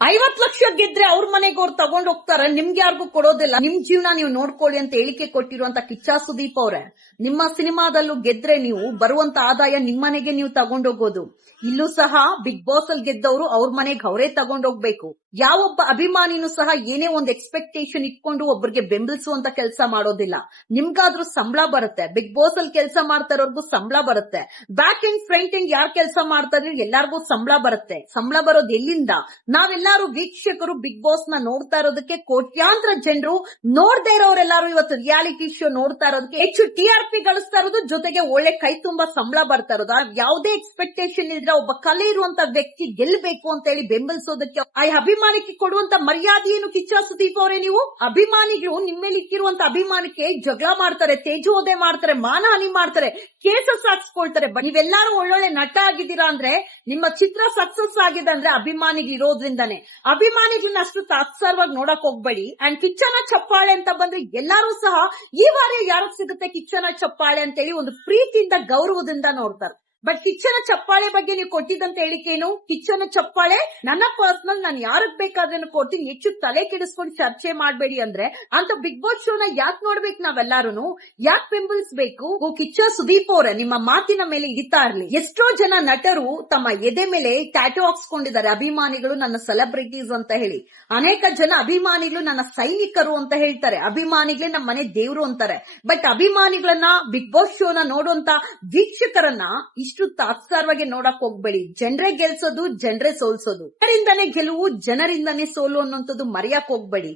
50 ಲಕ್ಷ ಗೆದ್ರೆ ಅವ್ರ ಮನೆಗೆ ಅವ್ರು ತಗೊಂಡ್ ಹೋಗ್ತಾರೆ, ನಿಮ್ಗೆ ಯಾರಿಗೂ ಕೊಡೋದಿಲ್ಲ. ನಿಮ್ ಜೀವನ ನೀವು ನೋಡ್ಕೊಳ್ಳಿ ಅಂತ ಹೇಳಿಕೆ ಕೊಟ್ಟಿರುವಂತ ಕಿಚ್ಚ ಸುದೀಪ್ ಅವ್ರೆ, ನಿಮ್ಮ ಸಿನಿಮಾದಲ್ಲೂ ಗೆದ್ರೆ ನೀವು ಬರುವಂತ ಆದಾಯ ನಿಮ್ಮನೆಗೆ ನೀವು ತಗೊಂಡೋಗೋದು. ಇಲ್ಲೂ ಸಹ ಬಿಗ್ ಬಾಸ್ ಅಲ್ಲಿ ಗೆದ್ದವರು ಅವ್ರ ಮನೆಗೆ ಅವರೇ ತಗೊಂಡೋಗ್ಬೇಕು. ಯಾವೊಬ್ಬ ಅಭಿಮಾನಿನೂ ಸಹ ಏನೇ ಒಂದು ಎಕ್ಸ್ಪೆಕ್ಟೇಷನ್ ಇಟ್ಕೊಂಡು ಒಬ್ಬರಿಗೆ ಬೆಂಬಲಿಸುವಂತ ಕೆಲಸ ಮಾಡೋದಿಲ್ಲ. ನಿಮ್ಗಾದ್ರೂ ಸಂಬಳ ಬರುತ್ತೆ, ಬಿಗ್ ಬಾಸ್ ಅಲ್ಲಿ ಕೆಲಸ ಮಾಡ್ತಾ ಇರೋರ್ಗೂ ಸಂಬಳ ಬರುತ್ತೆ, ಬ್ಯಾಕ್ ಅಂಡ್ ಫ್ರಂಟ್ ಅಂಡ್ ಯಾರು ಕೆಲಸ ಮಾಡ್ತಾ ಇದ್ರೆ ಎಲ್ಲಾರ್ಗೂ ಸಂಬಳ ಬರುತ್ತೆ. ಸಂಬಳ ಬರೋದು ಎಲ್ಲಿಂದ? ನಾವೆಲ್ಲಾರು ವೀಕ್ಷಕರು ಬಿಗ್ ಬಾಸ್ ನ ನೋಡ್ತಾ ಇರೋದಕ್ಕೆ, ಕೋಟ್ಯಾಂತರ ಜನರು ನೋಡ್ದೇ ಇರೋರೆಲ್ಲಾರು ಇವತ್ತು ರಿಯಾಲಿಟಿ ಶೋ ನೋಡ್ತಾ ಇರೋದಕ್ಕೆ, ಹೆಚ್ಚು TRP ಗಳಿಸ್ತಾ ಇರೋದು, ಜೊತೆಗೆ ಒಳ್ಳೆ ಕೈ ತುಂಬಾ ಸಂಬಳ ಬರ್ತಾ ಇರೋದು. ಯಾವುದೇ ಎಕ್ಸ್ಪೆಕ್ಟೇಷನ್ ಇದ್ರೆ ಒಬ್ಬ ಕಲೆ ಇರುವಂತ ವ್ಯಕ್ತಿ ಗೆಲ್ಬೇಕು ಅಂತ ಹೇಳಿ ಬೆಂಬಲಿಸೋದಕ್ಕೆ ಆ ಅಭಿಮಾನಕ್ಕೆ ಕೊಡುವಂತ ಮರ್ಯಾದೆ ಏನು ಕಿಚ್ಚ ಸುದೀಪ್ ಅವರೇ? ನೀವು ಅಭಿಮಾನಿಗಳು ನಿಮ್ಮೇಲೆ ಇಕ್ಕಿರುವಂತ ಅಭಿಮಾನಕ್ಕೆ ಜಗಳ ಮಾಡ್ತಾರೆ, ತೇಜೋವಧೆ ಮಾಡ್ತಾರೆ, ಮಾನಹಾನಿ ಮಾಡ್ತಾರೆ, ಕೇಸಸ್ ಹಾಕ್ಸ್ಕೊಳ್ತಾರೆ. ನೀವೆಲ್ಲಾರು ಒಳ್ಳೊಳ್ಳೆ ನಟ ಆಗಿದ್ದೀರಾ ಅಂದ್ರೆ, ನಿಮ್ಮ ಚಿತ್ರ ಸಕ್ಸಸ್ ಆಗಿದೆ ಅಂದ್ರೆ ಅಭಿಮಾನಿಗಳು ಇರೋದ್ರಿಂದಾನೆ. ಅಭಿಮಾನಿಗಳನ್ನ ಅಷ್ಟು ತಾತ್ಸಾರವಾಗಿ ನೋಡಕ್ ಹೋಗ್ಬೇಡಿ. ಅಂಡ್ ಕಿಚ್ಚನ ಚಪ್ಪಾಳೆ ಅಂತ ಬಂದ್ರೆ ಎಲ್ಲಾರು ಸಹ ಈ ವಾರ ಯಾರಿಗೆ ಸಿಗುತ್ತೆ ಕಿಚ್ಚನ ಚಪ್ಪಾಳೆ ಅಂತ ಹೇಳಿ ಒಂದು ಪ್ರೀತಿಯಿಂದ ಗೌರವದಿಂದ ನೋಡ್ತಾರೆ. ಬಟ್ ಕಿಚ್ಚನ ಚಪ್ಪಾಳೆ ಬಗ್ಗೆ ನೀವು ಕೊಟ್ಟಿದ್ದಂತ ಹೇಳಿಕೇನು? ಕಿಚ್ಚನ ಚಪ್ಪಾಳೆ ನನ್ನ ಪರ್ಸನಲ್, ನಾನು ಯಾರಕ್ ಬೇಕಾದ್ರೂ ಕೊಡ್ತೀನಿ, ಹೆಚ್ಚು ತಲೆ ಕೆಡಿಸ್ಕೊಂಡು ಚರ್ಚೆ ಮಾಡ್ಬೇಡಿ ಅಂದ್ರೆ ಅಂತ ಬಿಗ್ ಬಾಸ್ ಶೋನ ಯಾಕೆ ನೋಡ್ಬೇಕು ನಾವೆಲ್ಲಾರು? ಯಾಕೆ ಬೆಂಬಲಿಸಬೇಕು? ಕಿಚ್ಚ ಸುದೀಪ್ ಅವರೇ, ನಿಮ್ಮ ಮಾತಿನ ಮೇಲೆ ಹಿಡಿತಾ ಇರ್ಲಿ. ಎಷ್ಟೋ ಜನ ನಟರು ತಮ್ಮ ಎದೆ ಮೇಲೆ ಟ್ಯಾಟೂ ಹಾಕ್ಸ್ಕೊಂಡಿದ್ದಾರೆ, ಅಭಿಮಾನಿಗಳು ನನ್ನ ಸೆಲೆಬ್ರಿಟೀಸ್ ಅಂತ ಹೇಳಿ. ಅನೇಕ ಜನ ಅಭಿಮಾನಿಗಳು ನನ್ನ ಸೈನಿಕರು ಅಂತ ಹೇಳ್ತಾರೆ, ಅಭಿಮಾನಿಗಳೇ ನಮ್ಮ ಮನೆ ದೇವ್ರು ಅಂತಾರೆ. ಬಟ್ ಅಭಿಮಾನಿಗಳನ್ನ, ಬಿಗ್ ಬಾಸ್ ಶೋನ ನೋಡುವಂತ ವೀಕ್ಷಕರನ್ನ ಇಷ್ಟು ತಾತ್ಸಾರವಾಗಿ ನೋಡಕ್ ಹೋಗ್ಬೇಡಿ. ಜನರೇ ಗೆಲ್ಸೋದು, ಜನರೇ ಸೋಲ್ಸೋದು. ಜನರಿಂದಾನೇ ಗೆಲುವು, ಜನರಿಂದಾನೇ ಸೋಲು ಅನ್ನೋಂಥದ್ದು ಮರೆಯಕ್ ಹೋಗ್ಬೇಡಿ.